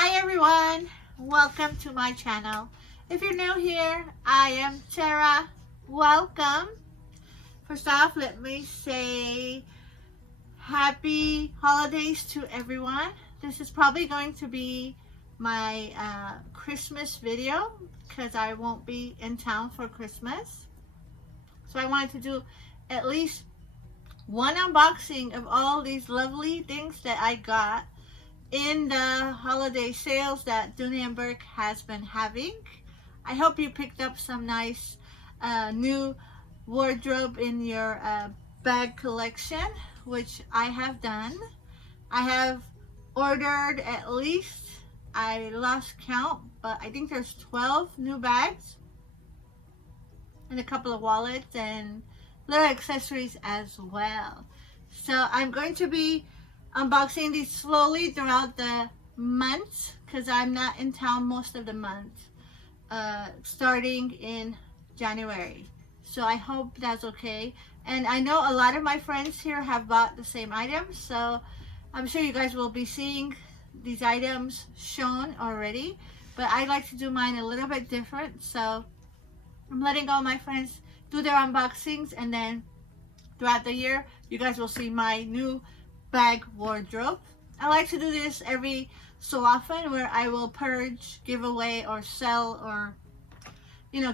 Hi everyone, welcome to my channel. If you're new here, I am Tera. Welcome. First off, let me say happy holidays to everyone. This is probably going to be my Christmas video because I won't be in town for Christmas. So I wanted to do at least one unboxing of all these lovely things that I got in the holiday sales that Dooney and Bourke has been having. I hope you picked up some nice new wardrobe in your bag collection, which I have done. I have ordered at least, I lost count, but I think there's 12 new bags and a couple of wallets and little accessories as well. So I'm going to be unboxing these slowly throughout the month because I'm not in town most of the month, starting in January. So I hope that's okay. And I know a lot of my friends here have bought the same items, so I'm sure you guys will be seeing these items shown already, but I like to do mine a little bit different. So I'm letting all my friends do their unboxings, and then throughout the year you guys will see my new bag wardrobe. I like to do this every so often, where I will purge, give away, or sell, or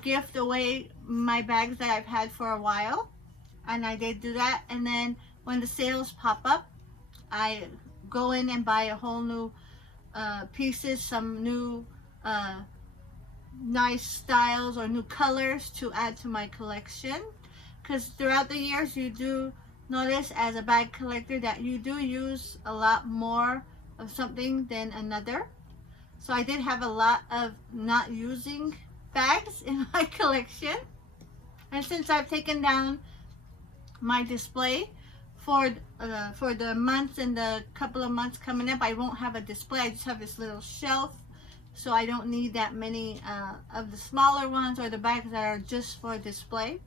gift away my bags that I've had for a while. And I did do that, and then when the sales pop up, I go in and buy a whole new pieces, some new nice styles or new colors to add to my collection. Because throughout the years you do notice as a bag collector that you do use a lot more of something than another. So I did have a lot of not using bags in my collection, and since I've taken down my display for the months and the couple of months coming up, I won't have a display. I just have this little shelf, so I don't need that many of the smaller ones or the bags that are just for display,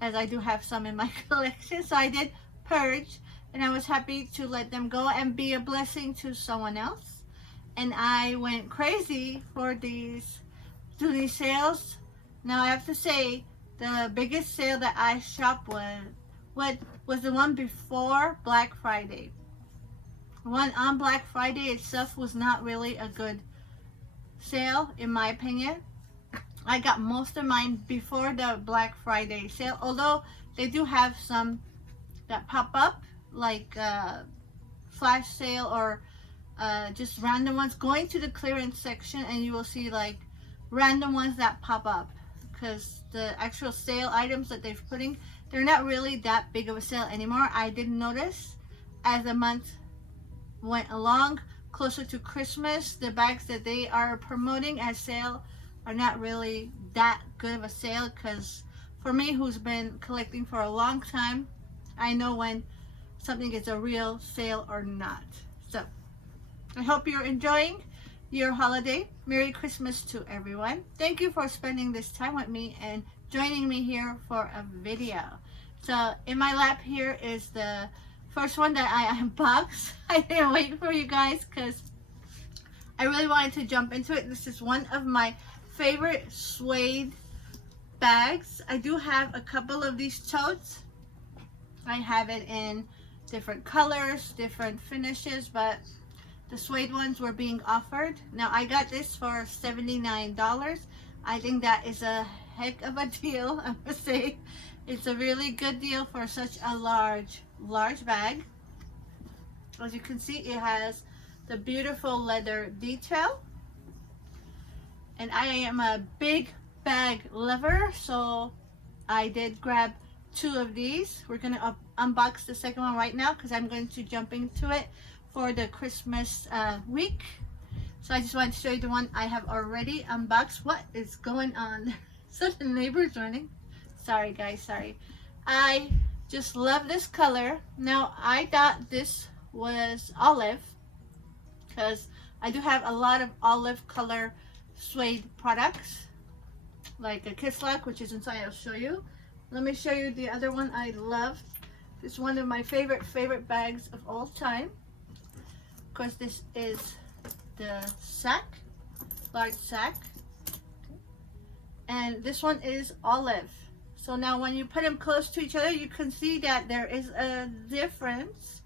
as I do have some in my collection. So I did purge, and I was happy to let them go and be a blessing to someone else. And I went crazy for these Dooney sales. Now I have to say, the biggest sale that I shopped was the one before Black Friday. The one on Black Friday itself was not really a good sale, in my opinion. I got most of mine before the Black Friday sale, although they do have some that pop up, like flash sale, or just random ones. Going to the clearance section and you will see like random ones that pop up, because the actual sale items that they're putting, they're not really that big of a sale anymore. I did notice as the month went along, closer to Christmas, the bags that they are promoting as sale are not really that good of a sale. Because for me, who's been collecting for a long time, I know when something is a real sale or not. So I hope you're enjoying your holiday. Merry Christmas to everyone. Thank you for spending this time with me and joining me here for a video. So in my lap here is the first one that I unboxed. I didn't wait for you guys because I really wanted to jump into it. This is one of my favorite suede bags. I do have a couple of these totes. I have it in different colors, different finishes, but the suede ones were being offered. Now I got this for $79. I think that is a heck of a deal. I would say it's a really good deal for such a large bag. As you can see, it has the beautiful leather detail, and I am a big bag lover, so I did grab 2 of these. We're gonna unbox the second one right now because I'm going to jump into it for the Christmas week. So I just wanted to show you the one I have already unboxed. What is going on? So the neighbor's running. Sorry guys, sorry. I just love this color. Now I thought this was olive, because I do have a lot of olive color suede products, like a Kislock, which is inside. I'll show you. Let me show you the other one I love. It's one of my favorite bags of all time. Of course, this is the sack, large sack. And this one is olive. So now when you put them close to each other, you can see that there is a difference.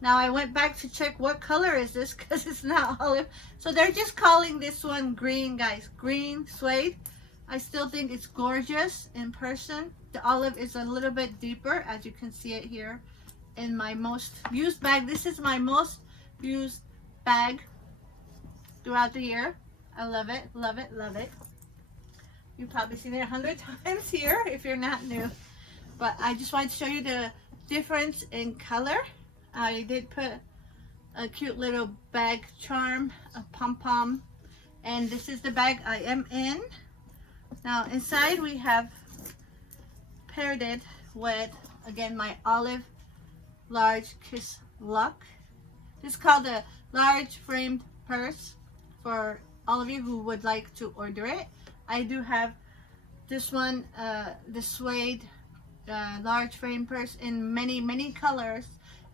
Now I went back to check what color is this because it's not olive. So they're just calling this one green, guys. Green suede. I still think it's gorgeous in person. The olive is a little bit deeper, as you can see it here in my most used bag. This is my most used bag throughout the year. I love it, love it, love it. You've probably seen it 100 times here if you're not new. But I just wanted to show you the difference in color. I did put a cute little bag charm, a pom-pom. And this is the bag I am in. Now inside we have paired it with, again, my olive large kiss lock. This is called a large framed purse for all of you who would like to order it. I do have this one, the suede large frame purse in many colors,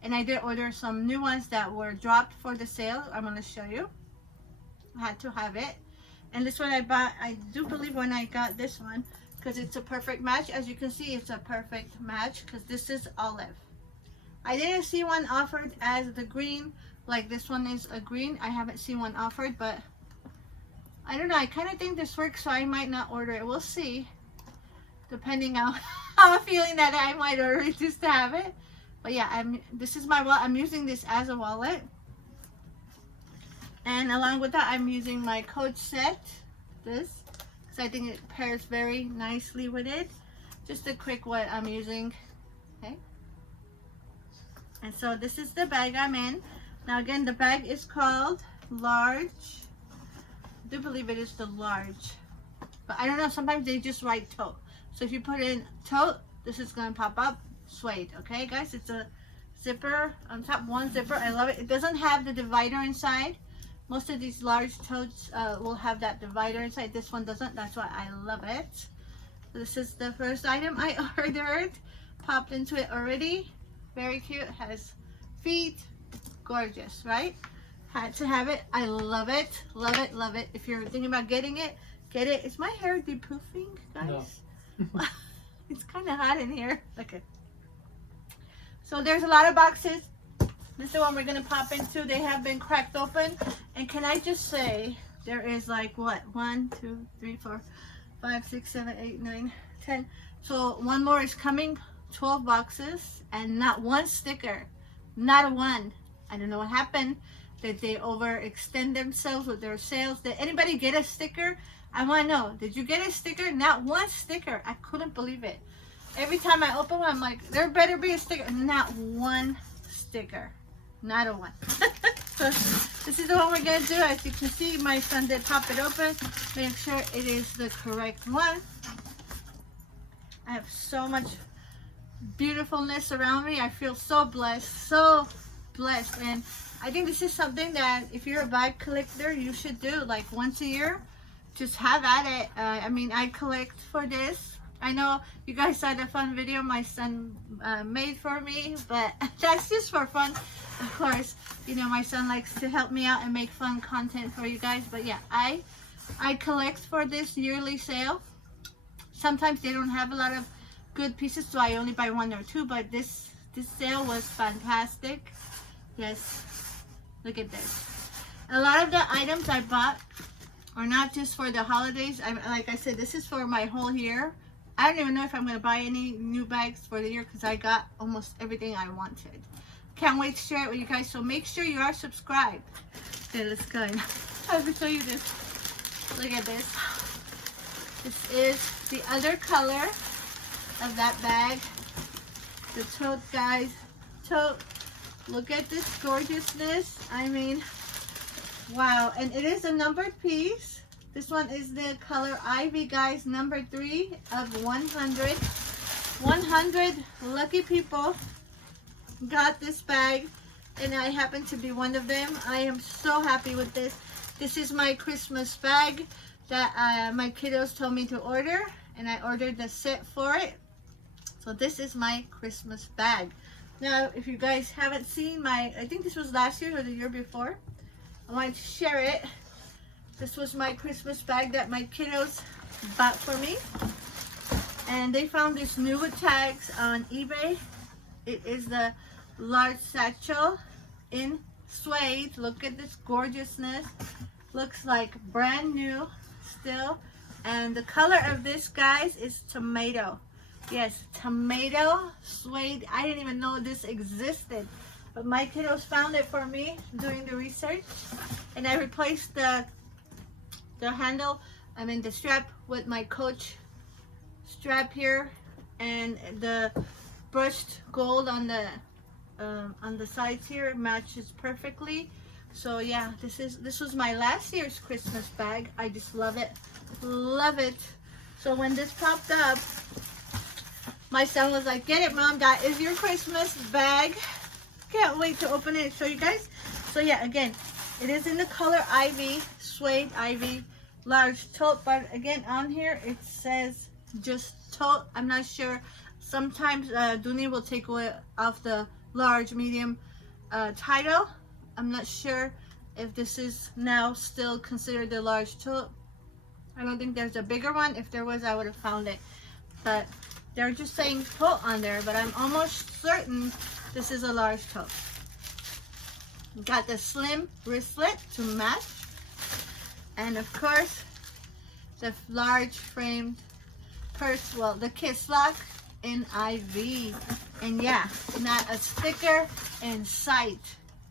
and I did order some new ones that were dropped for the sale. I'm going to show you. I had to have it. And this one I bought, I do believe when I got this one, because it's a perfect match. As you can see, it's a perfect match because this is olive. I didn't see one offered as the green, like this one is a green. I haven't seen one offered, but I don't know. I kind of think this works, so I might not order it. We'll see, depending on how I'm feeling that I might order it just to have it. But yeah, this is my wallet. I'm using this as a wallet. And along with that, I'm using my Coach set, this, because I think it pairs very nicely with it. Just a quick what I'm using, okay? And so this is the bag I'm in. Now again, the bag is called large. I do believe it is the large. But I don't know, sometimes they just write tote. So if you put in tote, this is going to pop up suede, okay guys? It's a zipper on top, one zipper. I love it. It doesn't have the divider inside. Most of these large totes will have that divider inside. This one doesn't. That's why I love it. So this is the first item I ordered. Popped into it already. Very cute. Has feet. Gorgeous, right? Had to have it. I love it. Love it. Love it. If you're thinking about getting it, get it. Is my hair depoofing, guys? No. It's kind of hot in here. Okay. So there's a lot of boxes. This is the one we're going to pop into. They have been cracked open. And can I just say, there is like what? 1, 2, 3, 4, 5, 6, 7, 8, 9, 10. So one more is coming. 12 boxes. And not one sticker. Not a one. I don't know what happened. Did they overextend themselves with their sales? Did anybody get a sticker? I want to know. Did you get a sticker? Not one sticker. I couldn't believe it. Every time I open one, I'm like, there better be a sticker. Not one sticker. Not a one. So this is the one we're going to do. As you can see, my son did pop it open. Make sure it is the correct one. I have so much beautifulness around me. I feel so blessed. So blessed. And I think this is something that if you're a bag collector, you should do. Like once a year, just have at it. I mean, I collect for this. I know you guys saw the fun video my son made for me, but that's just for fun. Of course, you know, my son likes to help me out and make fun content for you guys. But yeah, I collect for this yearly sale. Sometimes they don't have a lot of good pieces, so I only buy 1 or 2. But this sale was fantastic. Yes, look at this. A lot of the items I bought are not just for the holidays. Like I said, this is for my whole year. I don't even know if I'm going to buy any new bags for the year because I got almost everything I wanted. Can't wait to share it with you guys. So make sure you are subscribed. Okay, let's go. I have to show you this. Look at this. This is the other color of that bag. The tote, guys. Tote. Look at this gorgeousness. I mean, wow. And it is a numbered piece. This one is the color Ivy, guys. Number 3 of 100. 100 lucky people got this bag, and I happen to be one of them. I am so happy with this. This is my Christmas bag that my kiddos told me to order, and I ordered the set for it. So this is my Christmas bag. Now, if you guys haven't seen I think this was last year or the year before, I wanted to share it. This was my Christmas bag that my kiddos bought for me. And they found this new with tags on eBay. It is the large satchel in suede. Look at this gorgeousness. Looks like brand new still. And the color of this, guys, is tomato. Yes, tomato suede. I didn't even know this existed. But my kiddos found it for me doing the research. And I replaced the handle, the strap with my Coach strap here, and the brushed gold on the sides here matches perfectly. So yeah, this was my last year's Christmas bag. I just love it, love it. So when this popped up, my son was like, "Get it, Mom, that is your Christmas bag." Can't wait to open it and show you guys. So yeah, again, it is in the color ivy, suede ivy, large tote, but again on here it says just tote. I'm not sure. Sometimes Dooney will take away off the large, medium title. I'm not sure if this is now still considered the large tote. I don't think there's a bigger one. If there was, I would have found it. But they're just saying tote on there, but I'm almost certain this is a large tote. Got the slim wristlet to match. And of course, the large framed purse, well, the kiss lock in IV. And yeah, not a sticker in sight.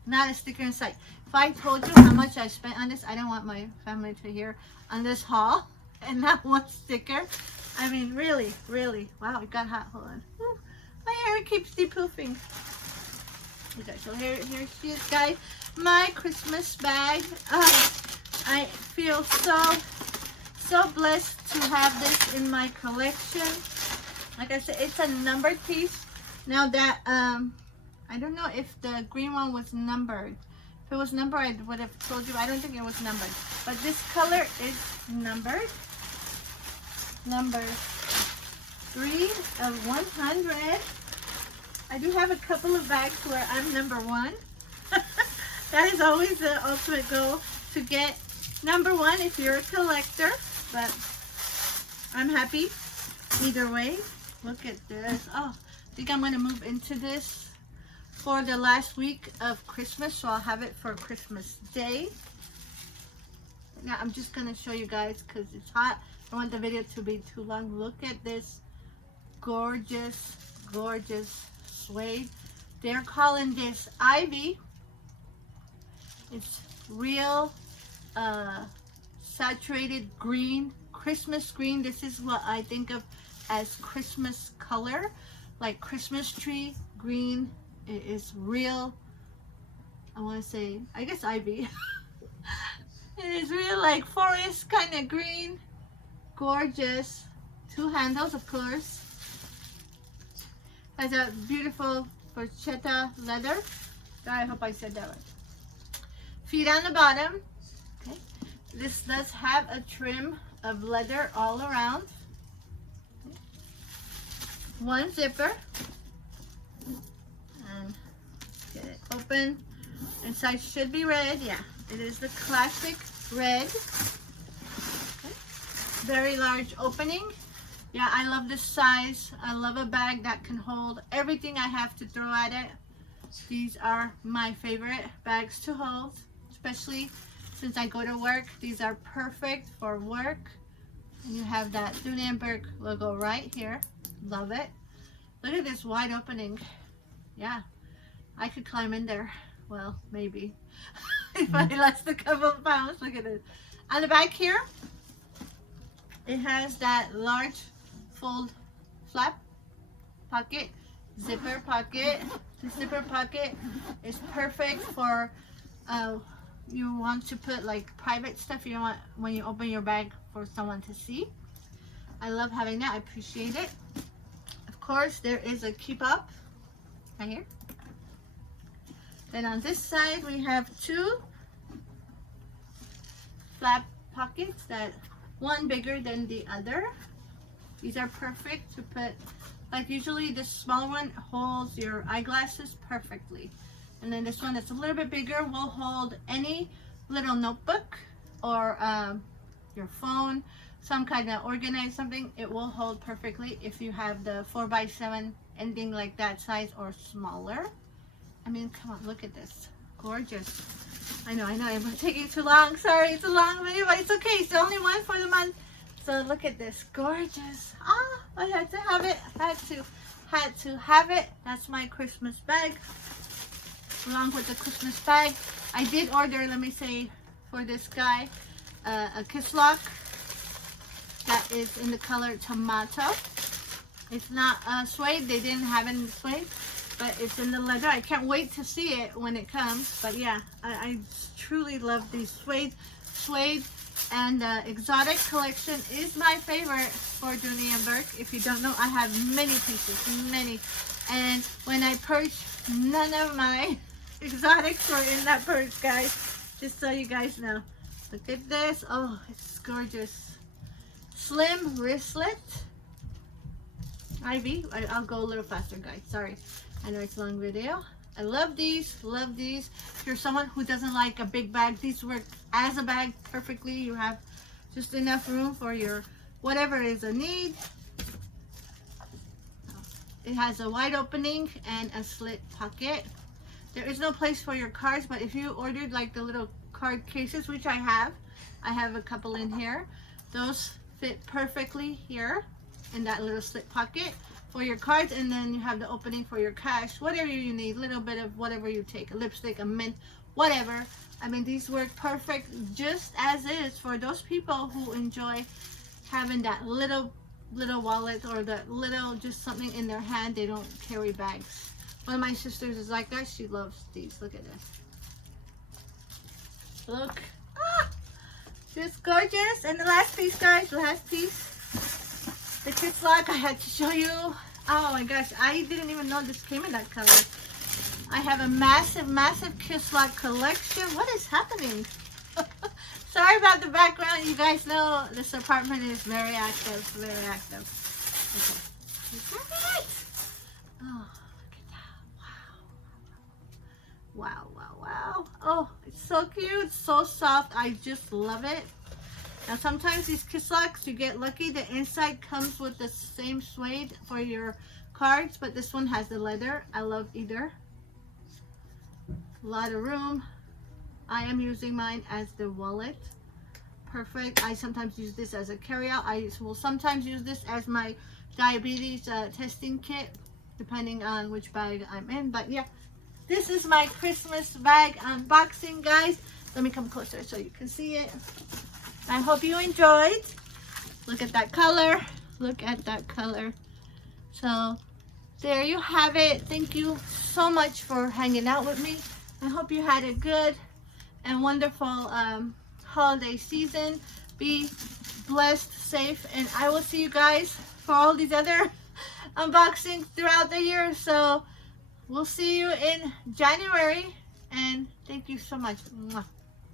Not a sticker in sight. If I told you how much I spent on this, I don't want my family to hear on this haul. And not one sticker. I mean, really, really. Wow, it got hot. Hold on. Whew. My hair keeps de-poofing. Okay, so here she is, guys. My Christmas bag. I feel so blessed to have this in my collection. Like I said, it's a numbered piece. Now that I don't know if the green one was numbered. If it was numbered, I would have told you. I don't think it was numbered. But this color is numbered. Number 3 of 100. I do have a couple of bags where I'm number 1. That is always the ultimate goal, to get number 1 if you're a collector. But I'm happy either way. Look at this. Oh, I think I'm going to move into this for the last week of Christmas, so I'll have it for Christmas Day. Now I'm just going to show you guys because it's hot. I don't want the video to be too long. Look at this gorgeous, gorgeous suede. They're calling this ivy. It's real saturated green, Christmas green. This is what I think of as Christmas color, like Christmas tree green. It is real, I want to say, I guess ivy. It is real like forest kind of green. Gorgeous. 2 handles, of course. Has a beautiful bruschetta leather. I hope I said that right. Feet on the bottom. Okay. This does have a trim of leather all around. Okay. 1 zipper. And get it open. Inside should be red. Yeah, it is the classic red. Okay. Very large opening. Yeah, I love this size. I love a bag that can hold everything I have to throw at it. These are my favorite bags to hold, especially since I go to work. These are perfect for work. And you have that Dooney and Burke logo right here. Love it. Look at this wide opening. Yeah, I could climb in there. Well, maybe. If I lost a couple of pounds. Look at it. On the back here, it has that large fold flap pocket, zipper pocket. The zipper pocket is perfect for you want to put like private stuff you don't want when you open your bag for someone to see. I love having that. I appreciate it. Of course, there is a keep up right here. Then on this side we have 2 flap pockets, that one bigger than the other. These are perfect to put, like usually this small one holds your eyeglasses perfectly. And then this one that's a little bit bigger will hold any little notebook or your phone, some kind of organized something, it will hold perfectly if you have the 4x7 ending like that size or smaller. I mean, come on, look at this. Gorgeous. I know, I'm taking too long. Sorry, it's a long video, but it's okay. It's the only one for the month. So look at this. Gorgeous. Ah, I had to have it. Had to have it. That's my Christmas bag. Along with the Christmas bag, I did order, let me say, for this guy, a kiss lock that is in the color tomato. It's not suede. They didn't have it in suede, but it's in the leather. I can't wait to see it when it comes. But yeah, I truly love these suede, and exotic collection is my favorite for Dooney and Burke. If you don't know, I have many pieces, many. And when I purged, none of my exotics were in that purse, guys. Just so you guys know. Look at this. Oh, it's gorgeous. Slim wristlet. Ivy. I'll go a little faster, guys. Sorry. I know it's a long video. I love these. Love these. If you're someone who doesn't like a big bag, these work as a bag perfectly. You have just enough room for your whatever is a need. It has a wide opening and a slit pocket. There is no place for your cards, but if you ordered like the little card cases, which I have a couple in here. Those fit perfectly here in that little slit pocket for your cards, and then you have the opening for your cash, whatever you need, little bit of whatever you take, a lipstick, a mint, whatever. I mean, these work perfect just as is for those people who enjoy having that little wallet or that little just something in their hand. They don't carry bags. One of my sisters is like that. She loves these. Look at this. Look. Ah, just gorgeous. And the last piece, guys, the last piece, the kiss lock. I had to show you. Oh my gosh, I didn't even know this came in that color. I have a massive kiss lock collection. What is happening? Sorry about the background. You guys know this apartment is very active, very active. Okay. Look at it. Oh, look at that. Wow. Wow. Oh, it's so cute, so soft. I just love it. Now sometimes these kiss locks, you get lucky, the inside comes with the same suede for your cards, but this one has the leather. I love either. A lot of room. I am using mine as the wallet. Perfect. I sometimes use this as a carry-out. I will sometimes use this as my diabetes testing kit, depending on which bag I'm in. But yeah, this is my Christmas bag unboxing, guys. Let me come closer so you can see it. I hope you enjoyed. Look at that color. Look at that color. So there you have it. Thank you so much for hanging out with me. I hope you had a good and wonderful holiday season. Be blessed, safe, and I will see you guys for all these other unboxings throughout the year. So we'll see you in January, and thank you so much.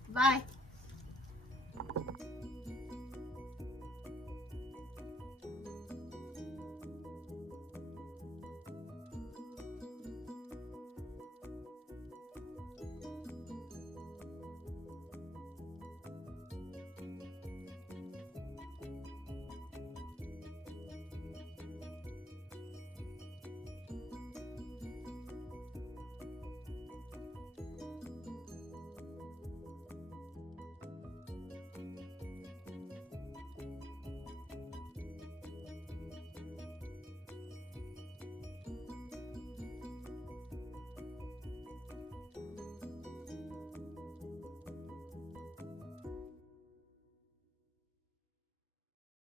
Bye.